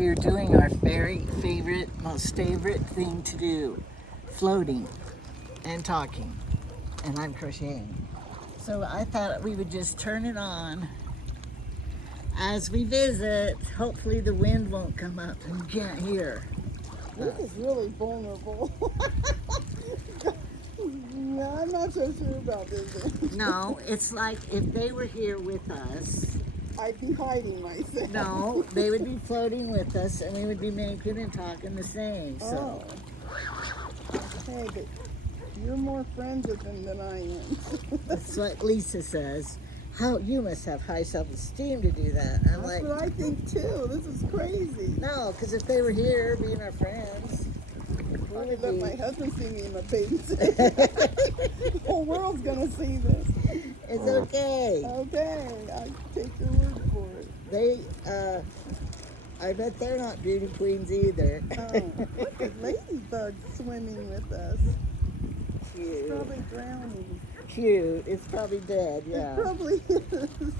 we're doing our very most favorite thing to do, floating and talking, and I'm crocheting. So I thought we would just turn it on as we visit. Hopefully the wind won't come up and you can't hear. This is really vulnerable. No, I'm not so sure about this. No, it's like if they were here with us. I'd be hiding myself. No, they would be floating with us and we would be making and talking the same. So. Hey, but you're more friends with them than I am. That's what Lisa says. How you must have high self-esteem to do that. I'm That's what I think too. This is crazy. No, because if they were here being our friends, I would let my husband see me in my bathing suit. The whole world's gonna see this. It's okay. Okay, I take your word for it. They, I bet they're not beauty queens either. Look at Ladybug swimming with us. Cute. It's probably drowning. Cute. It's probably dead, yeah. It probably is.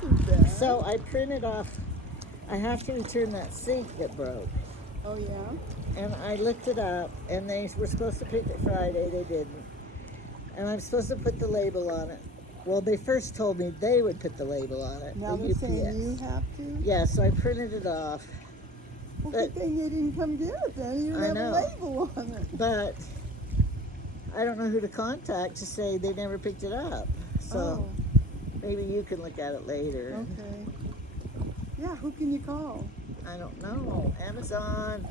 So bad. So I printed off, I have to return that sink that broke. Oh yeah? And I looked it up, and they were supposed to pick it Friday. They didn't. And I'm supposed to put the label on it. Well, they first told me they would put the label on it. Now the they're UPS. saying you have to? Yeah, so I printed it off. Well, But- good thing you didn't come get it then. You I didn't have know. a label on it. But I don't know who to contact to say they never picked it up. So maybe you can look at it later. Okay. Yeah, who can you call? I don't know. Amazon.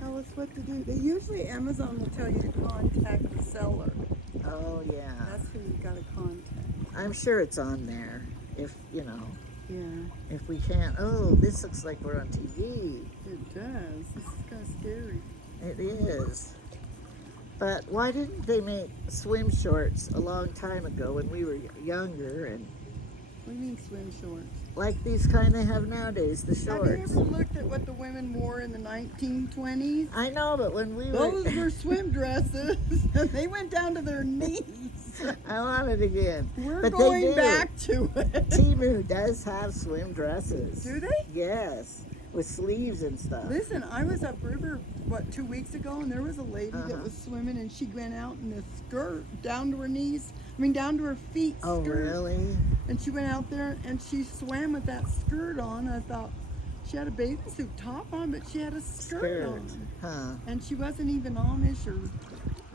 Tell us what to do. Usually Amazon will tell you to contact the seller. Oh, yeah. That's who you got to contact. I'm sure it's on there. If, you know, Yeah, if we can't. Oh, this looks like we're on TV. it does. This is kind of scary. It is. But why didn't they make swim shorts a long time ago when we were younger, and What do you mean swim shorts? like these kind they have nowadays, the Have shorts? you ever looked at what the women wore in the 1920s? I know, but when we Those were, were swim dresses. They went down to their knees. I want it again. We're But they going do. back to it. Timu does have swim dresses. Do they? Yes, with sleeves and stuff. Listen, I was upriver, 2 weeks ago, and there was a lady that Uh-huh. was swimming, and she went out in a skirt down to her knees. Down to her feet. Oh, skirt. really? And she went out there and she swam with that skirt on. I thought she had a bathing suit top on, but she had a skirt on. Huh? And she wasn't even Amish or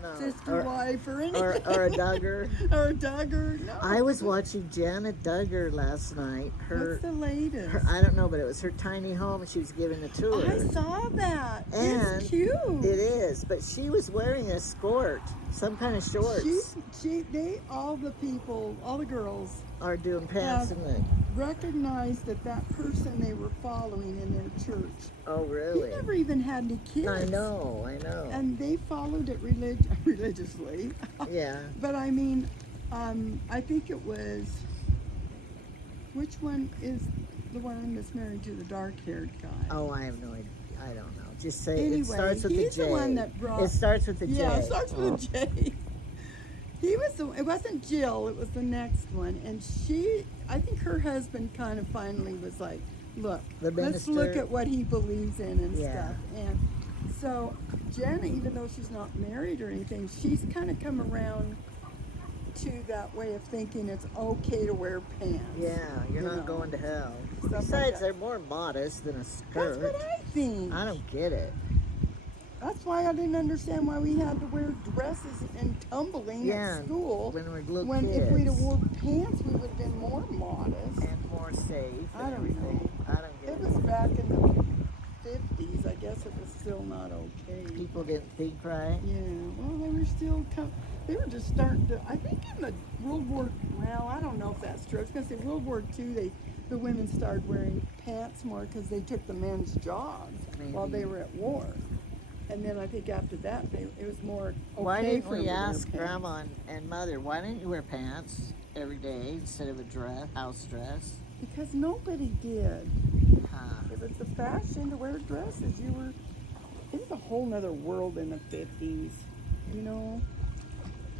No. sister wife or anything. Or a Duggar. Or a Duggar. No. I was watching Janet Duggar last night. What's the latest? I don't know, but it was her tiny home and she was giving a tour. I saw that. And it's cute. It is, but she was wearing a skirt, some kind of shorts. All the people, all the girls Are doing pants Yeah. in the. recognized that person they were following in their church. Oh, He really? never even had any kids. I know. And they followed it religiously. Yeah. But I think it was, which one is the one that's married to the dark-haired guy? Oh, I have no idea. I don't know. Just say Anyway, it starts with a J. he's the one that brought. It starts with a J. Yeah, it starts with a J. It wasn't Jill, it was the next one. And I think her husband kind of finally was like, look, The let's minister. look at what he believes in and Yeah. stuff. And so Jenna, even though she's not married or anything, she's kind of come around to that way of thinking it's okay to wear pants. Yeah, you're You not know, going to hell. stuff like Besides, that. they're more modest than a That's skirt. what I think. I don't get it. That's why I didn't understand why we had to wear dresses and tumbling Yeah, at school. when we're little When kids. if we'd have worn pants, we would have been more modest. And more safe. I and don't everything. know. I don't get It it. was back in the 50s. I guess it was still not okay. People didn't think right. Yeah. Well, they were still. They were just starting to. I think in the World War. Well, I don't know if that's true. I was gonna say World War II. The women started wearing pants more because they took the men's jobs while they Maybe. were at war. And then I think after that, it was more okay Why didn't for we them to wear ask pants. Grandma and Mother, why didn't you wear pants every day instead of a dress, house dress? Because nobody did. Huh. It was the fashion to wear dresses. It was a whole nother world in the 50s. You know,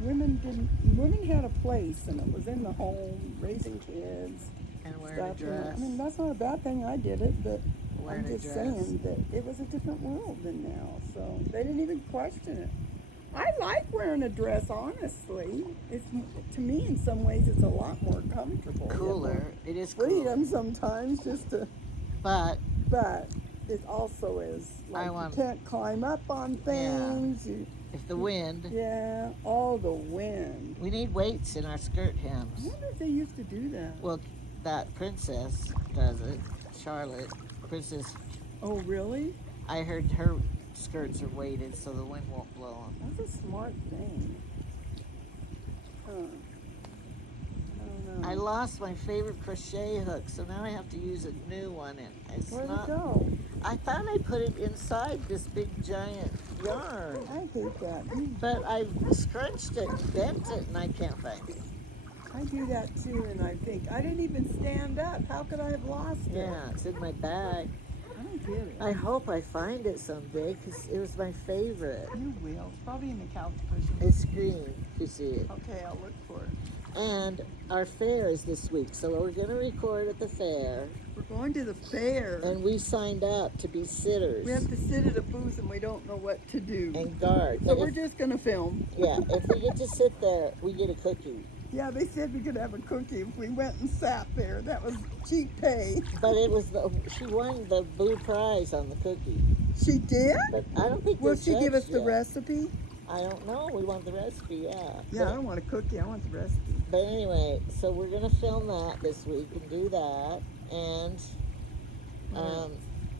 women had a place, and it was in the home, raising kids, And wearing a stuff. You know. dress. That's not a bad thing. I did it, but wearing I'm a just dress. saying that it was a different world than now, so they didn't even question it. I like wearing a dress, honestly. It's to me, in some ways, it's a lot more comfortable. You have more Cooler. It is freedom cooler. sometimes, just to. But But it also is like you can't climb up on things. if the wind, Yeah, all the wind. we need weights in our skirt I hems. wonder if they used to do that. Well, that princess does it. Charlotte, Princess. Oh, really? I heard her skirts are weighted so the wind won't blow them. That's a smart thing. Huh. I don't know. I lost my favorite crochet hook, so now I have to use a new one. And it's Where'd not. it go? I thought I put it inside this big giant yarn, I hate that. but I scrunched it, bent it, and I can't find it. I do that too, and I think I didn't even stand up. How could I have lost it? Yeah, it's in my bag. I don't get it. I hope I find it someday because it was my favorite. You will. It's probably in the couch cushion. It's green, you see it. Okay, I'll look for it. And our fair is this week, so we're going to record at the fair. We're going to the fair. And we signed up to be sitters We have to sit at a booth and we don't know what to do. and guard. So But we're if- just going to film. yeah, if we get to sit there, we get a cookie. Yeah, they said we could have a cookie if we went and sat there. That was cheap pay. But it was she won the blue prize on the cookie. She did? But I don't think Will they she give us judged the yet. recipe? I don't know. We want the recipe, yeah. Yeah, I don't want a cookie. I want the recipe. But anyway, so we're gonna film that this week and do that, and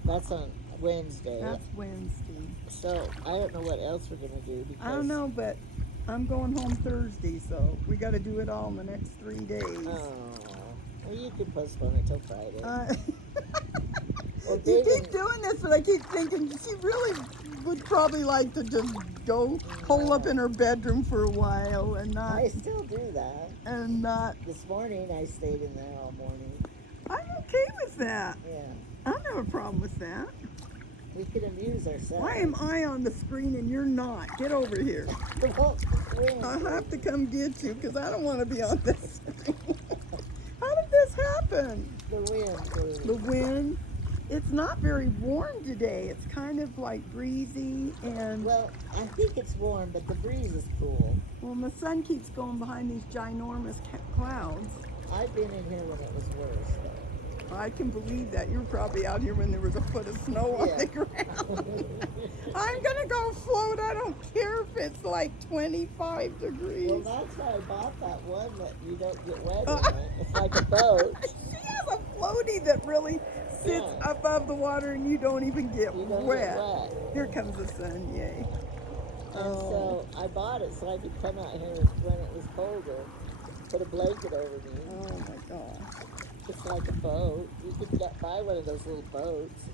that's on Wednesday. That's Wednesday. So I don't know what else we're gonna do because I don't know, but I'm going home Thursday, so we got to do it all in the next 3 days. Oh, well, you can postpone it till Friday. Well, You David- keep doing this, but I keep thinking she really would probably like to just go hole up in her bedroom for a while and not. I still do that. And not. This morning I stayed in there all morning. I'm okay with that. Yeah, I don't have a problem with that. we could amuse ourselves. Why am I on the screen and you're not? Get over here. Well, the wind. I'll have to come get you because I don't want to be on this screen. How did this happen? The wind. David. The wind. It's not very warm today. It's kind of like breezy and Well, I think it's warm, but the breeze is cool. well, the sun keeps going behind these ginormous clouds. I've been in here when it was worse. I can believe that. You're probably out here when there was a foot of snow on Yeah. the ground. I'm gonna go float. I don't care if it's like 25 degrees. Well, that's why I bought that one that you don't get wet in it. It's like a boat. She has a floaty that really sits Yeah. above the water and you don't even get You don't wet. get wet. Here comes the sun, yay. And Oh. so I bought it so I could come out here when it was colder, put a blanket over me. Oh my gosh. It's like a boat. You could buy one of those little boats.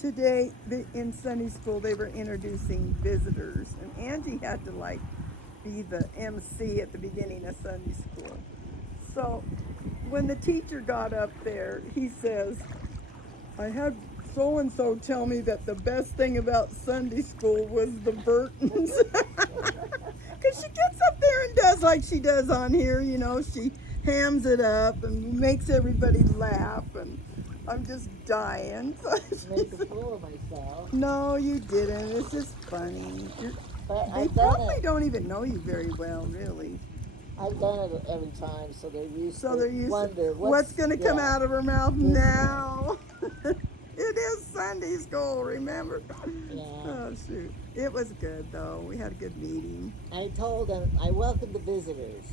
Today in Sunday school they were introducing visitors and Angie had to like be the MC at the beginning of Sunday school. So when the teacher got up there, he says, I had so-and-so tell me that the best thing about Sunday school was the Burtons. Because she gets up there and does like she does on here, you know, she hams it up and makes everybody laugh, and I'm just dying. Make a fool of myself. No, you didn't. It's just funny. But They I've done probably it. don't even know you very well, really. I've done it every time, so they're used So to they're used wonder to what's going to come yeah. out of her mouth now. It is Sunday school, remember? Yeah. Oh, shoot. It was good, though. We had a good meeting. I told them I welcome the visitors.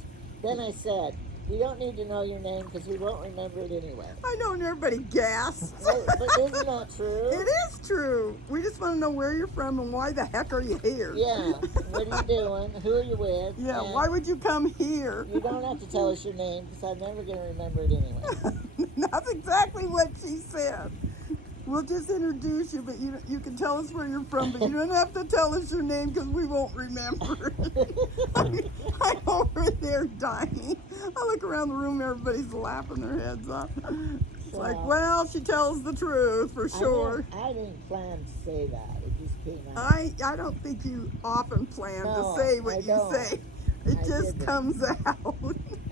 Then I said, we don't need to know your name because we won't remember it anyway. I know, and everybody gasps. But isn't that true? It is true. We just want to know where you're from and why the heck are you here? Yeah. What are you doing? Who are you with? Yeah, And why would you come here? you don't have to tell us your name because I'm never going to remember it anyway. That's exactly what she said. We'll just introduce you, but you can tell us where you're from, but you don't have to tell us your name because we won't remember. I'm over there dying. I look around the room, everybody's laughing their heads off. It's like, Yeah. well, she tells the truth for sure. I didn't plan to say that. It just came out. I don't think you often plan No, to say what I you don't. say. It I just didn't. comes out.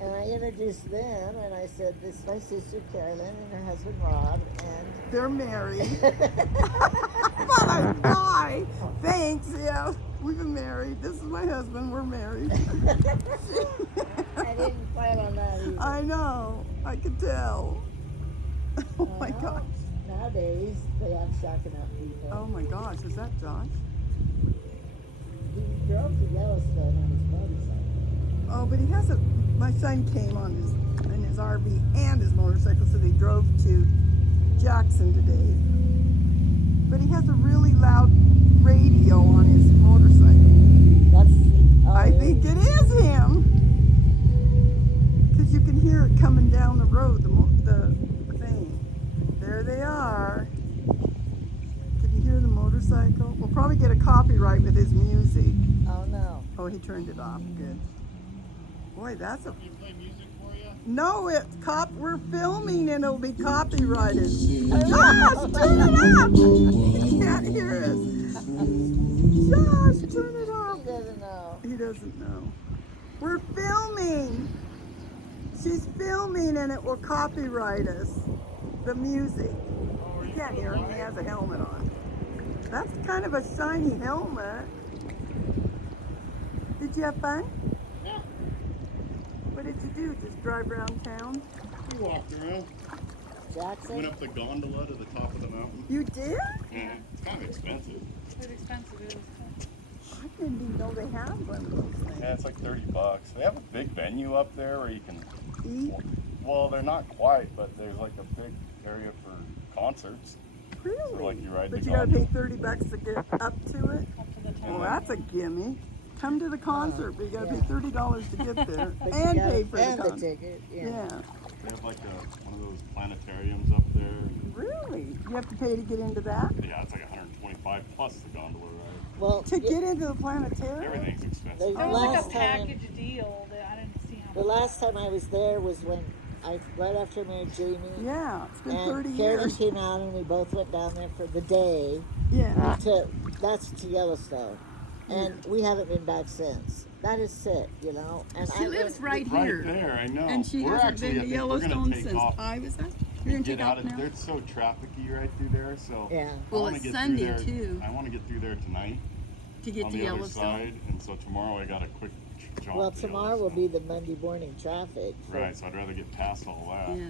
And I introduced them, and I said, this is my sister Carolyn and her husband Rob, and They're married. But hi. Thanks, yeah. We've been married. This is my husband. We're married. I didn't plan on that either. I know. I could tell. Oh my Well, gosh. Nowadays, they have shocking up people. Oh my gosh. Is that Josh? He drove to Yellowstone on his motorcycle. Oh, but he has a. My son came on in his RV and his motorcycle, so they drove to Jackson today. But he has a really loud radio on his motorcycle. That's. I think it is him. Because you can hear it coming down the road, the thing. There they are. Can you hear the motorcycle? We'll probably get a copyright with his music. Oh no. Oh, he turned it off. Good. Boy, that's a. Can you play music for you? No, we're filming and it'll be copyrighted. Josh, turn it up! He can't hear us. Josh, turn it off. He doesn't know. He doesn't know. We're filming. She's filming and it will copyright us. The music. You can't hear him. He has a helmet on. That's kind of a shiny helmet. Did you have fun? Yeah. What did you do? Just drive around town? We walked around. Jackson? Went up the gondola to the top of the mountain. You did? Yeah. It's kind of expensive. It's expensive, it is. I didn't even know they had one of those things. Yeah, it's like $30. They have a big venue up there where you can. Eat? Well, they're not quite, but there's like a big area for concerts. Really? So, like, you ride But the you gotta pay gondola. $30 to get up to it? Up to the top. Well, that's a gimme. Come to the concert, but you gotta pay $30 to get there But you and gotta- pay for the and the concert. ticket. Yeah. Yeah. They have like one of those planetariums up there. Really? You have to pay to get into that? Yeah, it's like 125 plus the gondola ride. Well, To get into the planetarium? Everything's expensive. They- There was like Last a time- package deal that I didn't see how the last time I was there was when right after I married Jamie. Yeah, it's been And 30 Carolyn years. came out and we both went down there for the day Yeah. that's to Yellowstone. And we haven't been back since. That is sick, you know. And She lives right here. Right there, I know. And she We're hasn't actually, been I to think we're gonna Yellowstone take since off I was there. You're and gonna get take out off of now? there. It's so trafficy right through there, so Yeah. Well, I wanna it's get Sunday, through there. too. I want to get through there tonight To get on to the other Yellowstone. side, and so tomorrow I got a quick jaunt. Well, to tomorrow will be Yellowstone. the Monday morning traffic. Right, so I'd rather get past all that. Yeah.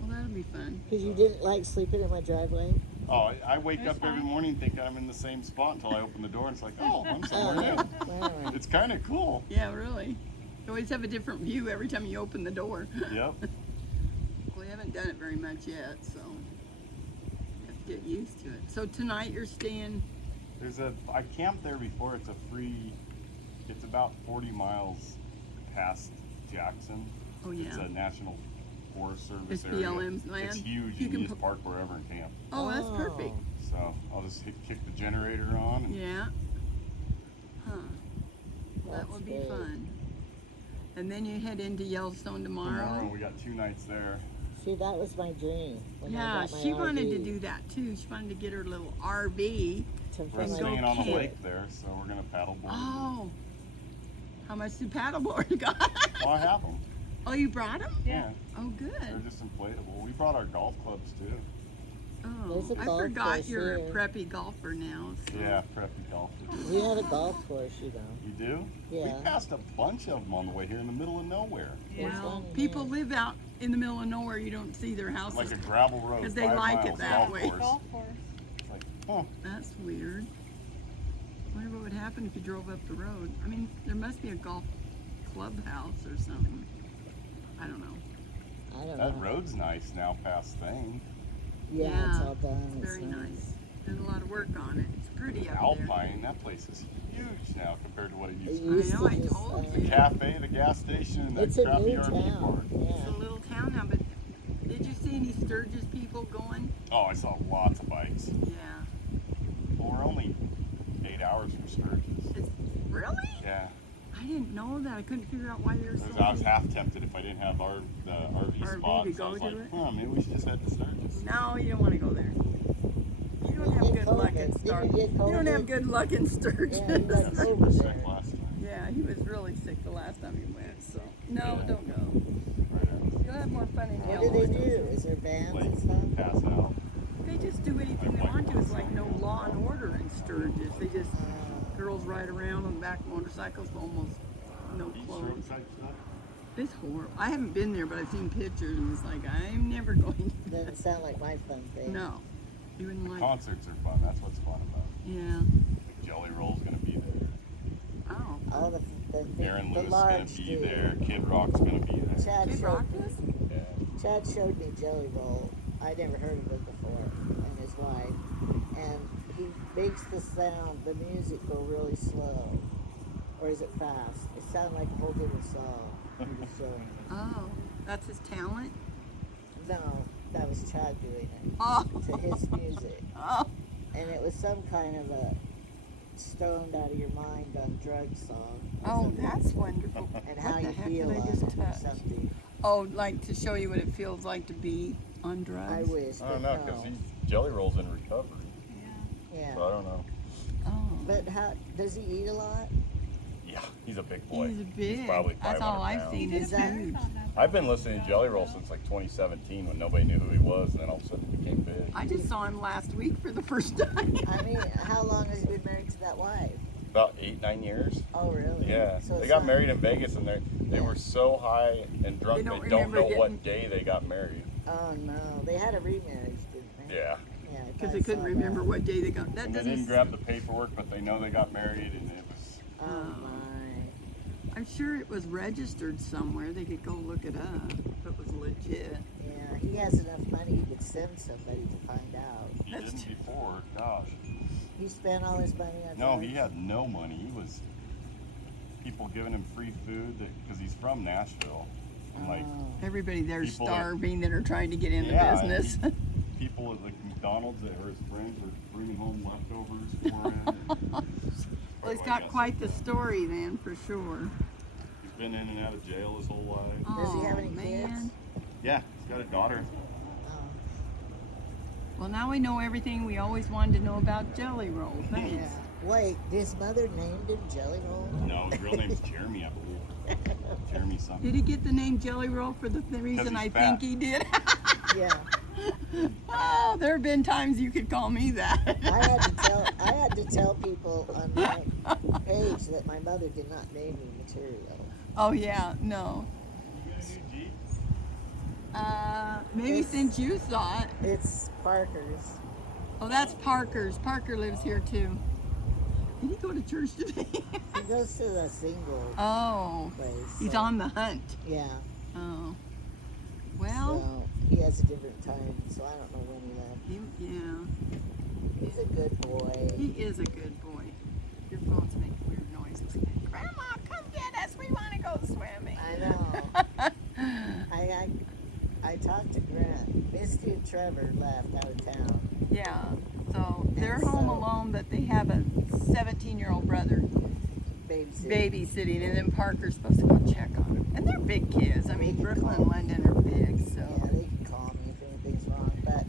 Well, that'll be fun. Because you didn't like sleeping in my driveway. Oh, I wake That's up every fine. morning thinking I'm in the same spot until I open the door and it's like, oh, I'm somewhere else. All right. It's kind of cool. Yeah, really. You always have a different view every time you open the door. Yep. Well, we haven't done it very much yet, so you have to get used to it. So tonight you're staying. I camped there before. It's a free, it's about 40 miles past Jackson. Oh yeah. It's a National Forest Service It's area. BLM's land? It's huge. You You can can just pu- park wherever and camp. Oh, that's perfect. So I'll just kick the generator on. And Yeah. Huh. That That's would be great. fun. And then you head into Yellowstone tomorrow. we got 2 nights there. See, that was my dream. When I Yeah, got my she wanted to RV do that too. She wanted to get her little RV. to We're fill And my- go staying on a camp. lake there, so we're gonna paddleboard. Oh. How much do paddleboard got? Well, I have them. Oh, you brought them? Yeah. Oh, They're good. just inflatable. We brought our golf clubs too. Oh, There's a I golf forgot course you're a here. preppy golfer now. So. Yeah, preppy golf. We have a golf course, you know. You do? Yeah. We passed a bunch of them on the way here in the middle of nowhere. There's Well, one in people here. live out in the middle of nowhere. You don't see their Like houses. a gravel road. 'Cause they 5 like it miles, that golf way. course. Golf course. It's like, That's weird. Wonder what would happen if you drove up the road. I mean, there must be a golf clubhouse or something. I don't know. I don't that know. road's nice now past Thing. Yeah, it's Yeah, all done. It's Very nice. There's a lot of work on it. It's pretty up there. Alpine, that place is huge now compared to what it It used to be. used know, to I just, told The you. cafe, the gas station, and the It's a crappy new RV town. park. It's a Yeah. little town now, but did you see any Sturgis people going? Oh, I saw lots of bikes. Yeah. Well, we're only 8 hours from Sturgis. It's, really? Yeah. I didn't know that. I couldn't figure out why they were so I was big. half tempted if I didn't have the RV RV spot. to So go I was to like, it? maybe we should just head to Sturgis. No, you don't want to go there. You don't have Get good luck COVID. in Did you Sturgis. get You don't have COVID? good luck in Sturgis. Yeah, you got Got super COVID sick there. last time. Yeah, he was really sick the last time he went, so. No, don't go. You'll have more fun in What do they Yellowstone. do? Is there bands Like and stuff? pass out. They just do anything they want to. It's like no law and order in Sturgis. They just girls ride around on the back of motorcycles, with almost no Heat clothes. stroke type stuff. It's horrible. I haven't been there, but I've seen pictures, and it's like I'm never going. Doesn't sound like my fun thing. No, you wouldn't like. Concerts are fun. That's what's fun about it. Yeah. Jelly Roll's gonna be there. Oh. All the Aaron the Lewis is gonna large be dude. there. Kid Rock's gonna be there. Chad Kid showed, Rock is? Yeah. Chad showed me Jelly Roll. I never heard of it before, and his wife. And he makes the sound, the music go really slow. Or is it fast? It sounded like a whole different song he was showing me. Oh, that's his talent. No, that was Chad doing it Oh. to his music. Oh. And it was some kind of a stoned out of your mind on drugs song. or Oh, something. that's wonderful. And What how the you heck feel did I on just it or touch? something. Oh, like to show you what it feels like to be on drugs. I wish, I but don't know, because no. Jelly Roll's in recovery. Yeah. Yeah. So I don't know. Oh. But how does he eat a lot? Yeah, he's a big boy. He's big. probably That's all 500 I've pounds. seen. Is Is that- huge. I've been listening to Jelly Roll since like 2017 when nobody knew who he was, and then all of a sudden he became big. I just saw him last week for the first time. I mean, how long has he been married to that wife? About 8-9 years. Oh, really? Yeah, So they it's got not- married in Vegas, and they were so high and drunk They they don't don't, remember know what getting- day they got married. Oh no, they had a remarriage, didn't they? Yeah, Yeah. I Because kinda they couldn't saw remember that. what day they got. That and they doesn't. didn't grab the paperwork, but they know they got married, and it was. Oh my. I'm sure it was registered somewhere. They could go look it up if it was legit. Yeah, he has enough money he could send somebody to find out. He That's didn't before. Gosh. He spent all his money on No, drugs? he had no money. He was people giving him free food because he's from Nashville. And like Oh. Everybody there's People that- starving that are trying to get in Yeah, the business. people at like McDonald's that were his friends were bringing home leftovers for him. Well, he's got quite the story then, for sure. He's been in and out of jail his whole life. Does he have Oh, any man. kids? Yeah, he's got a daughter. Oh. Well, now we know everything we always wanted to know about Jelly Roll. Thanks. Yeah. Wait, his mother named him Jelly Roll? No, his real name's Jeremy, I believe. Jeremy something. Did he get the name Jelly Roll for the reason he's I fat. think he did? Yeah. Oh, there have been times you could call me that. I had to tell people on my page that my mother did not name me material. Oh yeah, no. You got a new Jeep? Maybe It's- since you saw it. It's Parker's. Oh, that's Parker's. Parker lives here too. Did he go to church today? He goes to the single Oh, place. he's so- on the hunt. Yeah. Oh, well, So he has a different time, so I don't know when he left. yeah, He's a good boy. he is a good boy. Your phone's making weird noises. Grandma, come get us. We want to go swimming. I know. I talked to Grant. Misty and Trevor left out of town. Yeah, so they're And home so- alone, but they have a 17-year-old brother Babysitting. babysitting, and then Parker's supposed to go check on him. And they're big kids. I mean, Brooklyn and London are big, so. Yeah, they can call me if anything's wrong. But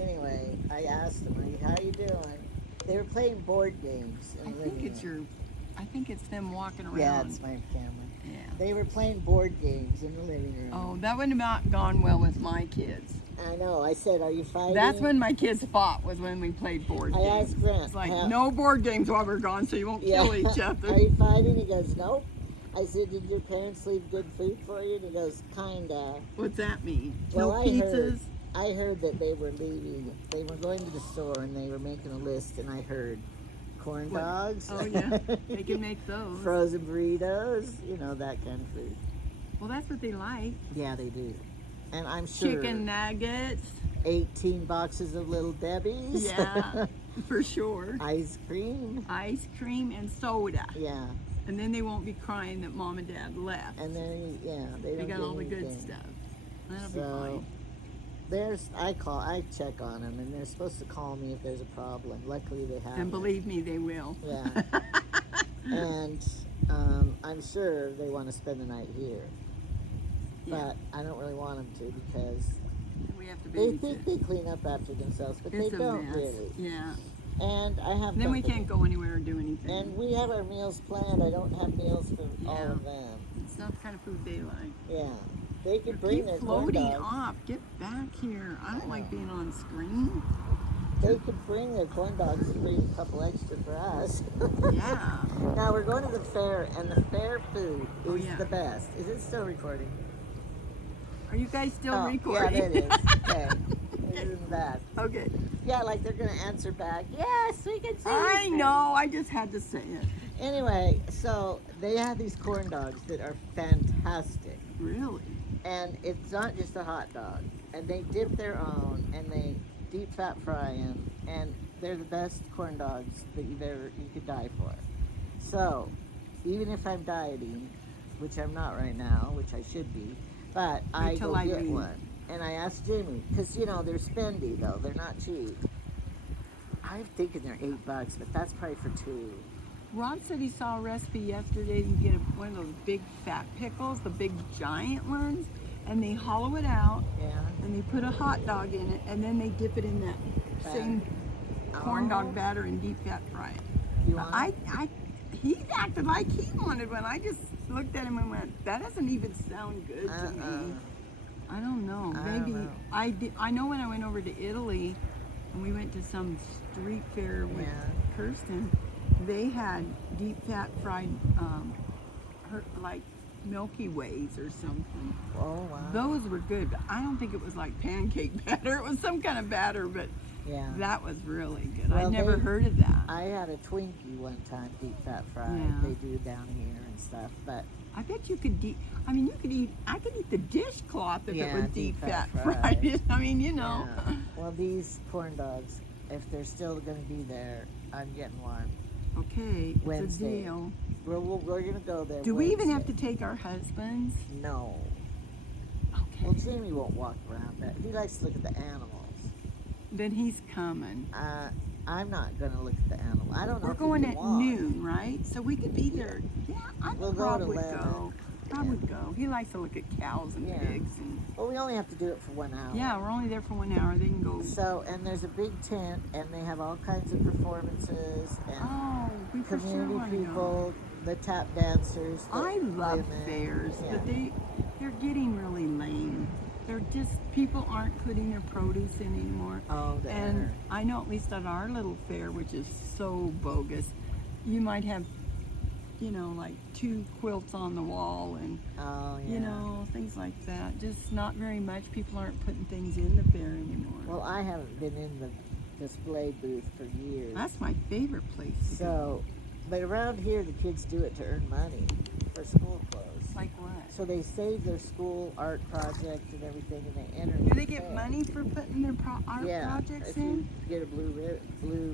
anyway, I asked them, "How you doing?" They were playing board games in I the think living it's room. I think it's them walking around. Yeah, it's my camera. Yeah. They were playing board games in the living room. Oh, that wouldn't have not gone well with my kids. I know. I said, "Are you fighting?" That's when my kids fought, was when we played board I games. asked Grant. It's like, "How- no board games while we're gone, so you won't kill each other. Are you fighting? He goes, "Nope." I said, "Did your parents leave good food for you?" And he goes, "Kinda." What's that mean? Well, no I pizzas? heard- I heard that they were leaving. They were going to the store and they were making a list, and I heard corn What? dogs. Oh, yeah. They can make those. Frozen burritos, that kind of food. Well, that's what they like. Yeah, they do. And I'm sure Chicken nuggets. 18 boxes of Little Debbie's. Yeah, for sure. Ice cream. Ice cream and soda. Yeah. And then they won't be crying that mom and dad left. And then, they They don't got get all the good anything. stuff. That'll be So fine. I check on them, and they're supposed to call me if there's a problem. Luckily, they haven't. And believe me, they will. Yeah. And I'm sure they want to spend the night here, Yeah. but I don't really want them to because We have to they babysit. think they clean up after themselves, but It's they a don't mess. really. Yeah. And I have Then we company. can't go anywhere or do anything. And we have our meals planned. I don't have meals for all Yeah. of them. It's not the kind of food they like. Yeah. They could bring Keep their corn floating dogs. off. Get back here. I don't like being on screen. They could bring their corn dogs and bring a couple extra for us. Yeah. Now we're going to the fair, and the fair food is Oh, yeah. the best. Is it still recording? Are you guys still Oh, recording? Yeah, it is. Okay. This isn't bad. Okay. Yeah, like they're going to answer back. Yes, we can see I you." know. I just had to say it. Anyway, so they have these corn dogs that are fantastic. Really? And it's not just a hot dog. And they dip their own, and they deep fat fry them, and they're the best corn dogs that you could die for. So, even if I'm dieting, which I'm not right now, which I should be, but I till go I get leave. one. And I asked Jimmy, because they're spendy though, they're not cheap. I'm thinking they're $8, but that's probably for two. Ron said he saw a recipe yesterday. You get one of those big fat pickles, the big giant ones, and they hollow it out, Yeah. and they put a hot dog in it, and then they dip it in that Batter. same corn Oh. dog batter and deep fat fry it. You want? He acted like he wanted one. I just looked at him and went, "That doesn't even sound good to me." I don't know. I don't Maybe know. I did. I know when I went over to Italy, and we went to some street fair with Yeah. Kirsten, they had deep fat fried, like Milky Ways or something. Oh wow. Those were good, but I don't think it was like pancake batter. It was some kind of batter, but Yeah. that was really good. Well, I'd never they- heard of that. I had a Twinkie one time, deep fat fried. Yeah. They do down here and stuff, but I bet you could I could eat the dishcloth if Yeah, it was deep deep fat fat fried. fried. I mean, yeah. Well, these corn dogs, if they're still going to be there, I'm getting one. Okay, it's Wednesday. a deal. We're going to go there. Do we even have to Wednesday. take our husbands? No. Well, Okay. Jamie won't walk around. But he likes to look at the animals. Then he's coming. I'm not going to look at the animal. I don't know. We're if he going can at walk. noon, right? So we could be there. Yeah, I We'll think go Rob at would 11. go. Rob would go. He likes to look at cows and Yeah. pigs. And Well, we only have to do it for 1 hour. yeah, we're only there for 1 hour. They can go. So, and there's a big tent, and they have all kinds of performances and Oh, we for sure community want to go. people, the tap dancers. the I love women. fairs, Yeah. but they're getting really lame. They're just people aren't putting their produce in anymore. Oh, there. And I know at least at our little fair, which is so bogus, you might have, like 2 quilts on the wall and Oh, yeah. things like that. Just not very much. People aren't putting things in the fair anymore. Well, I haven't been in the display booth for years. That's my favorite place to go. So, but around here, the kids do it to earn money for school clothes. Like what? So they save their school art project and everything, and they enter. Do the they get fair. money for putting their art Yeah, projects if in? you get a blue,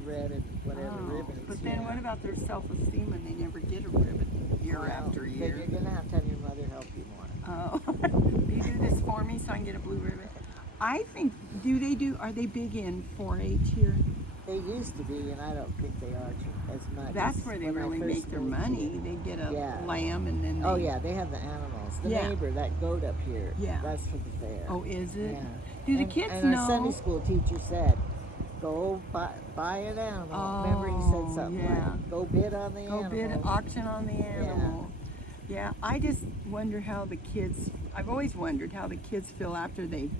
red, and whatever Oh, ribbons. but then yeah. what about their self-esteem when they never get a ribbon year Well, after then year? you're gonna have your mother help you more. Oh, you do this for me so I can get a blue ribbon? I think, are they big in 4-H here? They used to be, and I don't think they are as much. That's as where they when I really first make their moved money. here. They get a Yeah. lamb and then they... Oh yeah, they have the animals. The Yeah. neighbor, that goat up here. Yeah. That's for the fair. Oh, is it? Yeah. Do the and, kids and know? our Sunday school teacher said, "Go buy an animal." Remember, he said Oh, something yeah. like, "Go bid on the Go animal." bid auction on the animal. Yeah, I just wonder how the kids, I've always wondered how the kids feel after they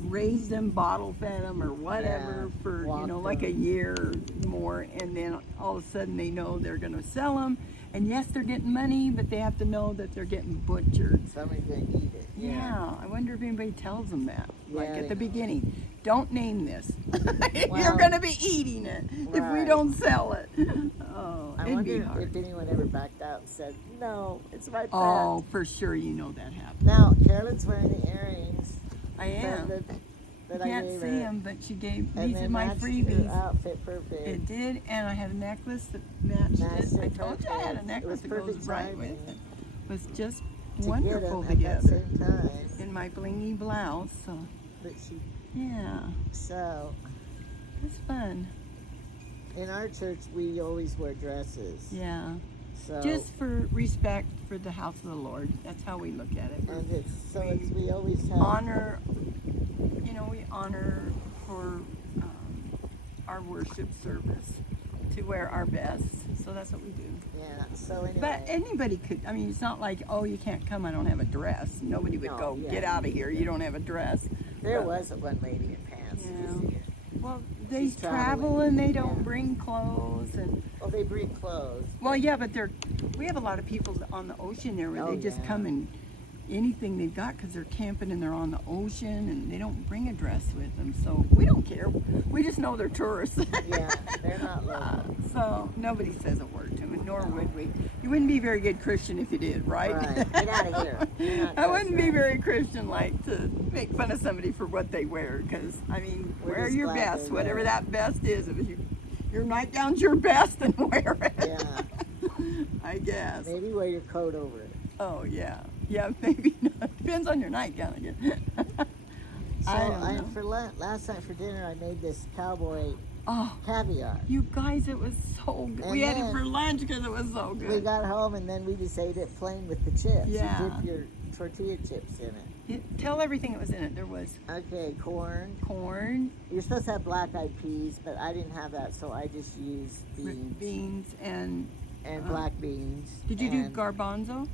raised them, bottle fed them or whatever Yeah, for, walked like a them. year or more, and then all of a sudden they know they're going to sell them. And yes, they're getting money, but they have to know that they're getting butchered. Somebody's gonna eat it. Yeah, I wonder if anybody tells them that, like Yeah, at they the know. beginning. Don't name this. You're Well, going to be eating it if we right. don't sell it. Oh, I it'd be wonder hard. if anyone ever backed out and said, "No, it's my pet." Oh, for sure, you know that happened. Now Carolyn's wearing the earrings. I am. That You I can't gave see her. them, but she gave And these are then my matched her freebies. outfit perfect. It did, and I had a necklace that matched Matched it. I it told you I had a perfect. It necklace was that goes perfect right with timing. it. It was just To wonderful get 'em at that together. same time. In my blingy blouse, so But she, yeah, so it's fun. in our church we always wear dresses. Yeah, So just for respect for the house of the Lord. That's how we look at it. and we always have Honor, we honor for our worship service to wear our best. So that's what we do. Yeah. So anyway. But anybody could. I mean, it's not like, oh, you can't come. I don't have a dress. Nobody would No, go. yeah, Get out of here. You don't have a dress. there was one lady in pants. Yeah. Did you see her? Well, they She's travel traveling, and they don't yeah. bring clothes and. Well, they bring clothes. Well, yeah, but we have a lot of people on the ocean there where Oh, they just yeah. come and anything they've got because they're camping and they're on the ocean and they don't bring a dress with them. So we don't care. We just know they're tourists. Yeah, they're not local. So nobody says a word to them, nor would we. You wouldn't be a very good Christian if you did, right? Right. Get out of here. You're not I wouldn't be dressed right. very Christian-like to make fun of somebody for what they wear because, I mean, We're wear just your glad best, they're whatever there. that best is. If your nightgown's your best, then wear it. Yeah. I guess. Maybe wear your coat over it. Oh yeah, yeah, maybe not. Depends on your nightgown again. So I don't know. for last night for dinner, I made this cowboy Oh, caviar. you guys, it was so good. And We had it then- for lunch because it was so good. We got home and then we just ate it plain with the chips. Yeah. You dip your tortilla chips in it. Tell everything that was in it. There was Okay, corn. corn, You're supposed to have black-eyed peas, but I didn't have that, so I just used beans and and black beans. did you do and- garbanzo?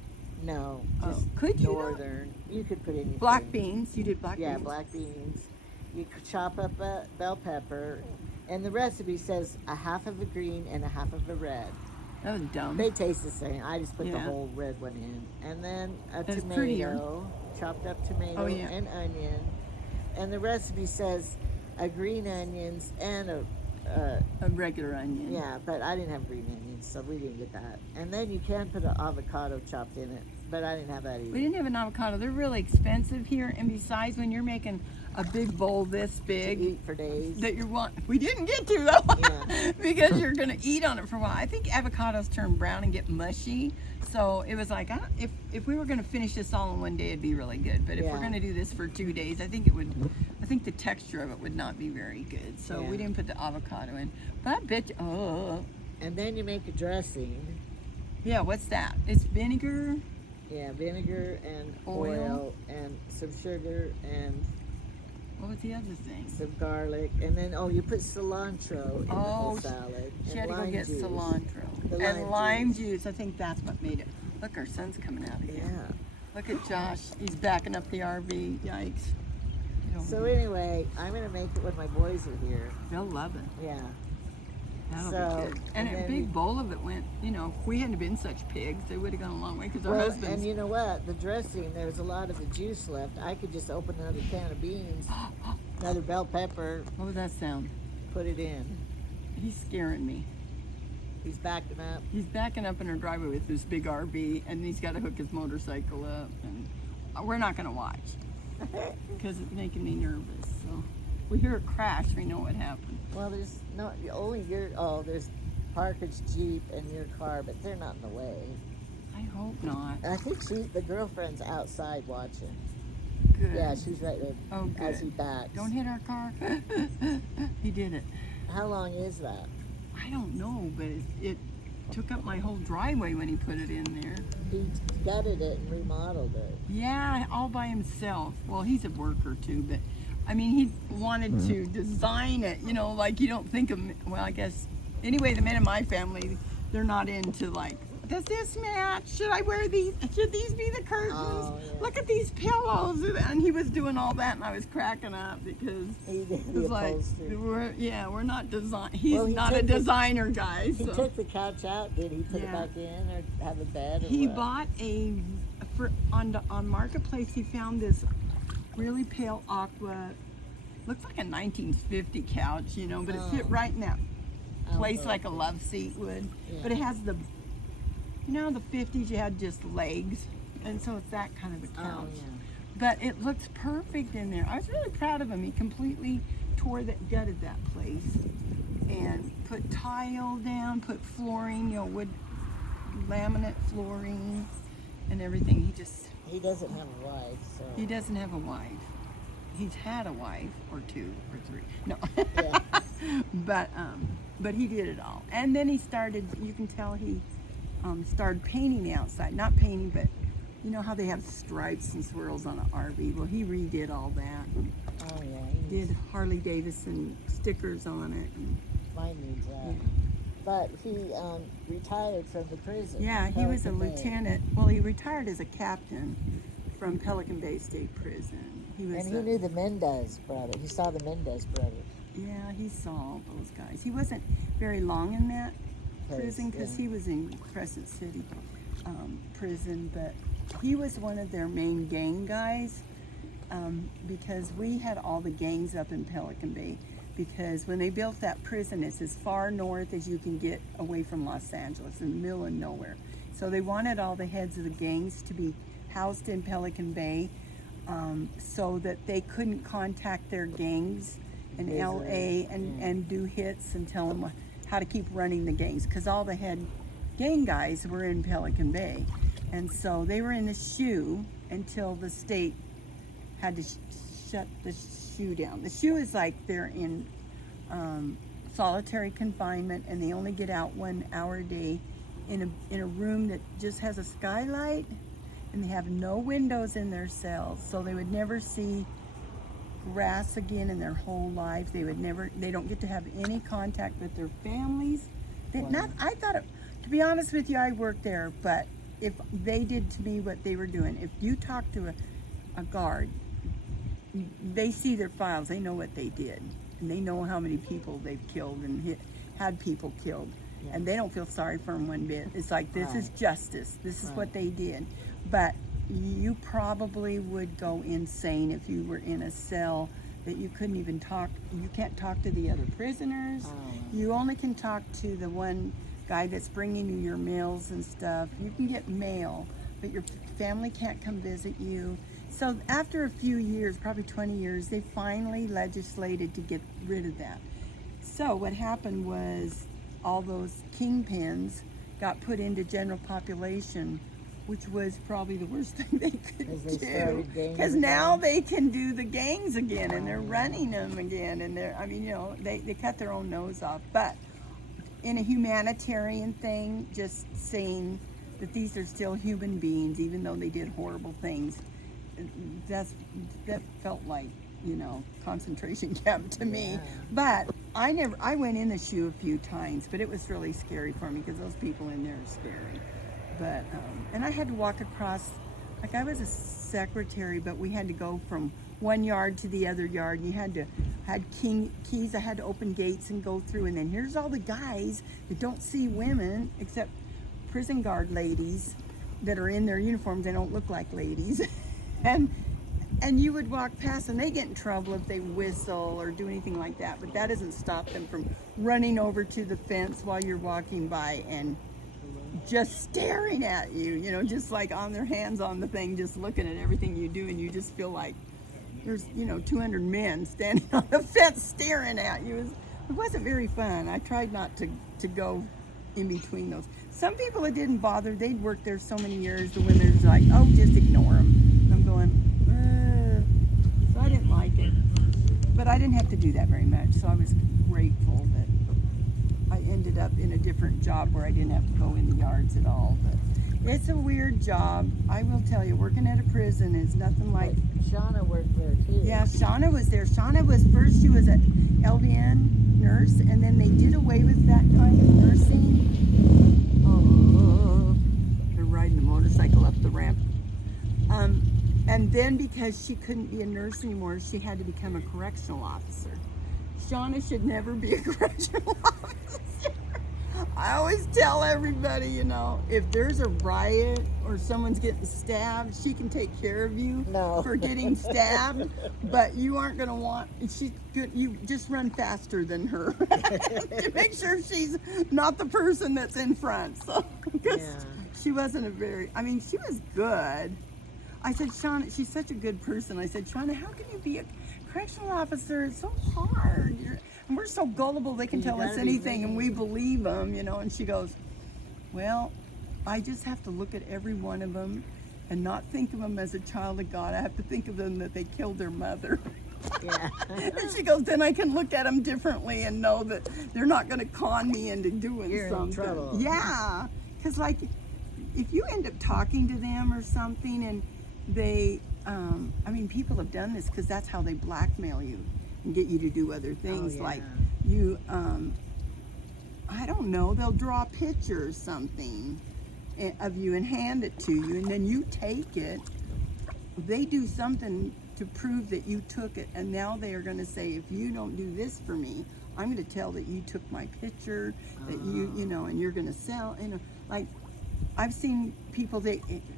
No, Oh, just could you not? northern. You could put anything. Black beans. You did black Yeah, beans. black beans. You could chop up a bell pepper, and the recipe says a half of a green and a half of a red. That was dumb. They taste the same. I just put the Yeah. whole red one in, and then a That's tomato, prettier. chopped up tomato Oh, yeah. and onion. And the recipe says a green onions and a A regular onion. yeah, but I didn't have green onions, so we didn't get that. And then you can put an avocado chopped in it, but I didn't have that either. We didn't have an avocado. They're really expensive here, and besides, when you're making a big bowl this To big, eat for days. that you want. We didn't get to though, Yeah. because you're gonna eat on it for a while. I think avocados turn brown and get mushy, so it was like if we were gonna finish this all in one day, it'd be really good. But if we're Yeah. gonna do this for 2 days, I think it would. I think the texture of it would not be very good. So Yeah. we didn't put the avocado in. But I bet you. Oh, And then you make a dressing. yeah. What's that? It's vinegar. Yeah, vinegar and Oil. oil and some sugar and What was the other thing? some garlic. And then, you put cilantro in the whole Oh, salad. She and had to go lime get juice. cilantro The and lime lime juice. I think that's what made it. Look, our sun's coming out again. Yeah. Look at Josh. He's backing up the RV. Yikes. Get over So here. anyway, I'm going to make it when my boys are here. They'll love it. Yeah. That'll So, be good. And and a then- big bowl of it went, if we hadn't been such pigs, they would have gone a long way because our Well, husbands. and you know what? The dressing, there's a lot of the juice left. I could just open another can of beans, another bell pepper, What was that sound? put it in. He's scaring me. He's backing up. He's backing up in our driveway with this big RV, and he's got to hook his motorcycle up. And we're not going to watch because it's making me nervous. So we hear a crash, we know what happened. Well, there's no, only there's Parker's Jeep and your car, but they're not in the way. I hope not. I think the girlfriend's outside watching. Good. Yeah, she's right there Oh, as he good. backs. Don't hit our car. He did it. How long is that? I don't know, but it took up my whole driveway when he put it in there. He gutted it and remodeled it. Yeah, all by himself. Well, he's a worker too, but I mean, he wanted to design it, like you don't think of, well, I guess, anyway, the men in my family, they're not into like, does this match? Should I wear these? Should these be the curtains? Oh, yeah. Look at these pillows. And he was doing all that and I was cracking up because He did it the was like, upholstery. we're not design. He's Well, he not a took the- designer guy. He So. took the couch out, did he? Put Yeah. it back in or have a bed? Or He what? bought on Marketplace. He found this really pale aqua, looks like a 1950 couch, but it fit Oh. right in that place Oh, like a love seat would. Yeah. But it has the, the 50s you had just legs, and so it's that kind of a couch. Oh, yeah. But it looks perfect in there. I was really proud of him. He completely gutted that place and put tile down, put flooring, wood laminate flooring and everything. He doesn't have a wife, so. He doesn't have a wife. He's had a wife or two or three. No. Yeah. But he did it all. And then he started, you can tell he started painting the outside. Not painting, but you know how they have stripes and swirls on an RV? Well, he redid all that. Oh, yeah. Did Harley Davidson stickers on it. And, Mine needs that. yeah. But he retired from the prison. Yeah, he was a Pelican Bay. lieutenant. Well, he retired as a captain from Pelican Bay State Prison. He was. And he knew the Mendez brother. He saw the Mendez brothers. Yeah, he saw all those guys. He wasn't very long in that prison because yeah. he was in Crescent City prison, but he was one of their main gang guys because we had all the gangs up in Pelican Bay. Because when they built that prison, it's as far north as you can get away from Los Angeles, in the middle of nowhere. So they wanted all the heads of the gangs to be housed in Pelican Bay so that they couldn't contact their gangs in LA and do hits and tell them how to keep running the gangs. Because all the head gang guys were in Pelican Bay. And so they were in the SHU until the state had to shut the SHU down. The SHU is like they're in solitary confinement and they only get out 1 hour a day in a room that just has a skylight, and they have no windows in their cells, so they would never see grass again in their whole life. They don't get to have any contact with their families. I thought, to be honest with you, I worked there, but if they did to me what they were doing, if you talk to a guard, they see their files, they know what they did, and they know how many people they've killed and had people killed, and they don't feel sorry for them one bit. It's like, this is justice, this is what they did. But you probably would go insane if you were in a cell that you couldn't even talk. You can't talk to the other prisoners. You only can talk to the one guy that's bringing you your meals and stuff. You can get mail, but your family can't come visit you. So after a few years, probably 20 years, they finally legislated to get rid of that. So what happened was all those kingpins got put into general population, which was probably the worst thing they could do. Because now they can do the gangs again, and they're running them again, and they cut their own nose off. But in a humanitarian thing, just saying that these are still human beings, even though they did horrible things, that felt like, concentration camp to me. But I went in the SHU a few times, but it was really scary for me because those people in there are scary. But and I had to walk across, like I was a secretary, but we had to go from one yard to the other yard. You had keys. I had to open gates and go through. And then here's all the guys that don't see women except prison guard ladies that are in their uniforms. They don't look like ladies. And you would walk past and they get in trouble if they whistle or do anything like that. But that doesn't stop them from running over to the fence while you're walking by and just staring at you, just like on their hands on the thing, just looking at everything you do, and you just feel like there's 200 men standing on the fence staring at you. It wasn't very fun. I tried not to go in between those. Some people, it didn't bother. They'd worked there so many years, the women's like, oh, just ignore them. I'm going, so I didn't like it. But I didn't have to do that very much, so I was grateful that I ended up in a different job where I didn't have to go in the yards at all. But it's a weird job. I will tell you, working at a prison is nothing like... Shauna worked there too. Yeah, Shauna was there. Shauna was first, she was an LVN nurse, and then they did away with that kind of nursing. Oh, they're riding the motorcycle up the ramp. And then because she couldn't be a nurse anymore, she had to become a correctional officer. Shauna should never be a correctional officer. I always tell everybody, if there's a riot or someone's getting stabbed, she can take care of you for getting stabbed, but you aren't going to want, you just run faster than her to make sure she's not the person that's in front. So, because she wasn't she was good. I said, Shauna, she's such a good person. I said, Shauna, how can you be a correctional officer? It's so hard. And we're so gullible, they can tell us anything and we believe them, And she goes, well, I just have to look at every one of them and not think of them as a child of God. I have to think of them that they killed their mother. Yeah. And she goes, then I can look at them differently and know that they're not going to con me into doing You're something. in trouble. Yeah. Because, if you end up talking to them or something and they, people have done this because that's how they blackmail you. and get you to do other things. yeah. Like you, I don't know, they'll draw a picture or something of you and hand it to you, and then you take it. They do something to prove that you took it, and now they are going to say, if you don't do this for me, I'm going to tell that you took my picture, that you know, and you're going to sell, you know, like I've seen people,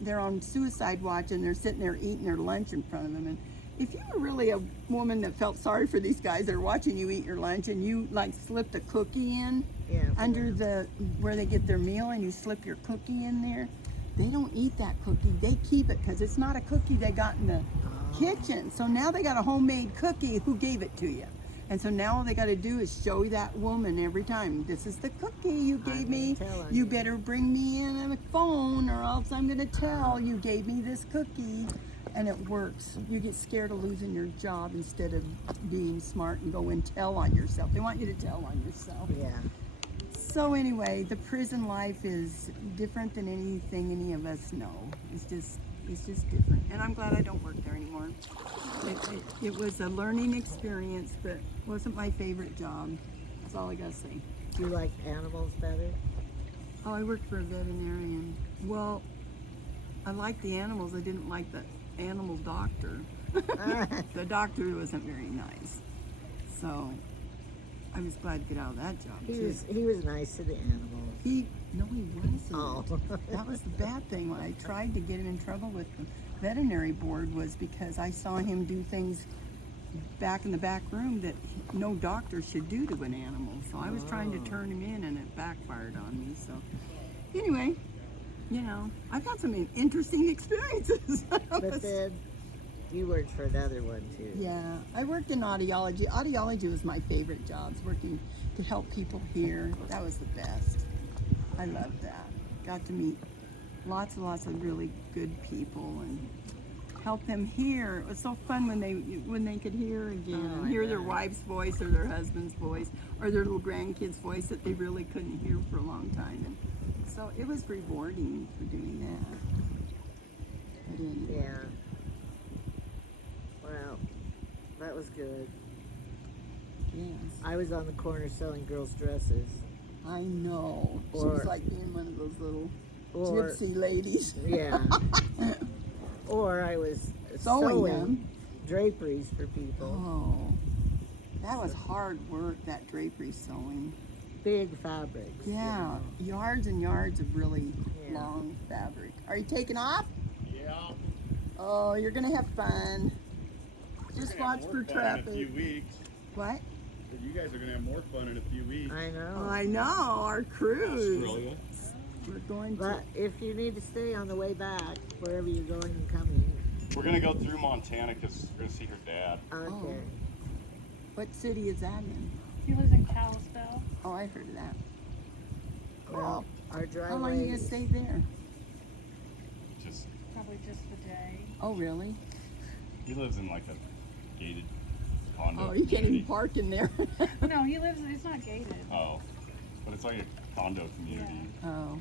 they're on suicide watch and they're sitting there eating their lunch in front of them, and if you were really a woman that felt sorry for these guys that are watching you eat your lunch, and you like slipped a cookie in Yeah. under the where they get their meal, and you slip your cookie in there, they don't eat that cookie. They keep it because it's not a cookie they got in the kitchen. So now they got a homemade cookie. Who gave it to you? And so now all they got to do is show that woman every time, this is the cookie you gave me. You better bring me in a phone, or else I'm going to tell you gave me this cookie. And it works. You get scared of losing your job instead of being smart and go and tell on yourself. They want you to tell on yourself. Yeah. So anyway, the prison life is different than anything any of us know. It's just different. And I'm glad I don't work there anymore. It was a learning experience, but wasn't my favorite job. That's all I gotta say. Do you like animals better? Oh, I worked for a veterinarian. Well, I liked the animals. I didn't like the animal doctor. The doctor wasn't very nice. So I was glad to get out of that job too. He was nice to the animals. No, he wasn't. Oh. That was the bad thing. When I tried to get him in trouble with the veterinary board was because I saw him do things back in the back room that no doctor should do to an animal. So I was trying to turn him in, and it backfired on me. So anyway, you know, I've had some interesting experiences. But then you worked for another one too. Yeah, I worked in audiology. Audiology was my favorite job. Working to help people hear. That was the best. I loved that. Got to meet lots and lots of really good people and help them hear. It was so fun when they could hear again, Oh, and I hear their bet. wife's voice or their husband's voice or their little grandkid's voice that they really couldn't hear for a long time. And so it was rewarding for doing that. But anyway. Yeah. Well, that was good. Yes. I was on the corner selling girls' dresses. I know. She was like being one of those little Or gypsy ladies. yeah. Or I was Sewing them. draperies for people. Oh, that was hard work, that drapery sewing. Big fabrics. you Yeah, know. yards and yards of really Yeah. long fabric. Are you taking off? Yeah. Oh, you're gonna have fun. Just watch for In a few traffic. weeks. What? You guys are gonna have more fun in a few weeks. I know. Oh, I know, our cruise. Australia. We're going to. But if you need to stay on the way back, wherever you're going and coming, We're gonna go through Montana because we're gonna see her dad. okay. What city is that in? He lives in Kalispell. Oh, I heard of that. Well, our driveway. How long are you gonna stay there? Just Probably just the day. Oh, really? he lives in like a gated condo. Oh, you can't even community. park in there. No, he lives. It's not gated. Oh, but it's like a condo community. Oh,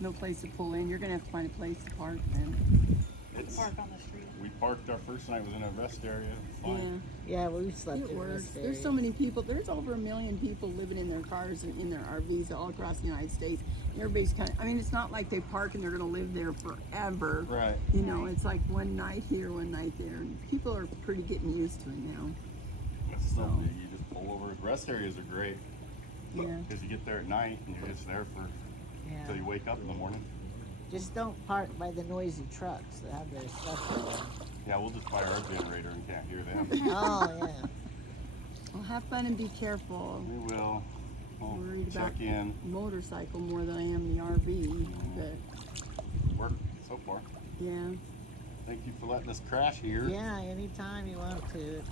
no place to pull in. You're gonna have to find a place to park then. It's Park on the street. we parked our first night was in a rest area. Fine. Yeah, we slept It in works. this There's area. so many people. There's over 1 million people living in their cars and in their RVs all across the United States. Everybody's kind of. I mean, it's not like they park and they're gonna live there forever. Right. You know, it's like one night here, one night there. And people are pretty getting used to it now. It's so So. big. You just pull over. Rest areas are great. Yeah. Because you get there at night and you're just there for until you wake up in the morning. Just don't park by the noisy trucks that have their stuff in them. Yeah, we'll just fire our generator and can't hear them. Oh, yeah. Well, have fun and be careful. We will. We'll Worried check about in. motorcycle more than I am the RV. But Work so far. yeah. Thank you for letting us crash here. Yeah, anytime you want to.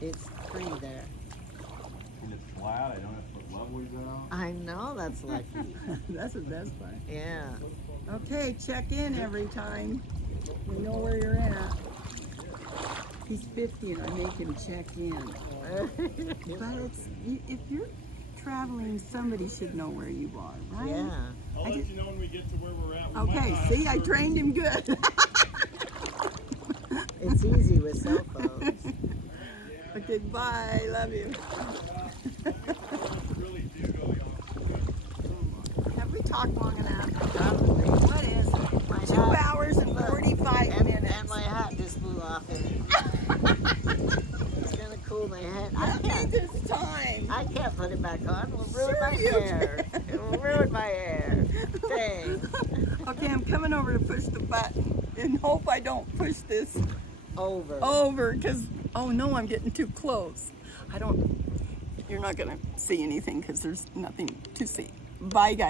It's free there. And it's flat. I don't have to put lovelies out. I know that's lucky. That's the best part. Yeah. Okay, check in every time. We know where you're at. He's 50 and I make him check in. But if you're traveling, somebody should know where you are, right? Yeah. I'll let you know when we get to where we're at. We Okay, might not see, have I service. trained him good. It's easy with cell phones. Goodbye. Love you. Have we talked long enough? Probably. What is it? My 2 hat- hours and 45 and, minutes. and my hat just blew off in it. It's gonna cool my head. That means it's time. I can't put it back on. It'll ruin Sure my you hair. It will ruin my hair. Thanks. Okay, I'm coming over to push the button and hope I don't push this Over. over because, oh no, I'm getting too close. You're not going to see anything because there's nothing to see. Bye, guys.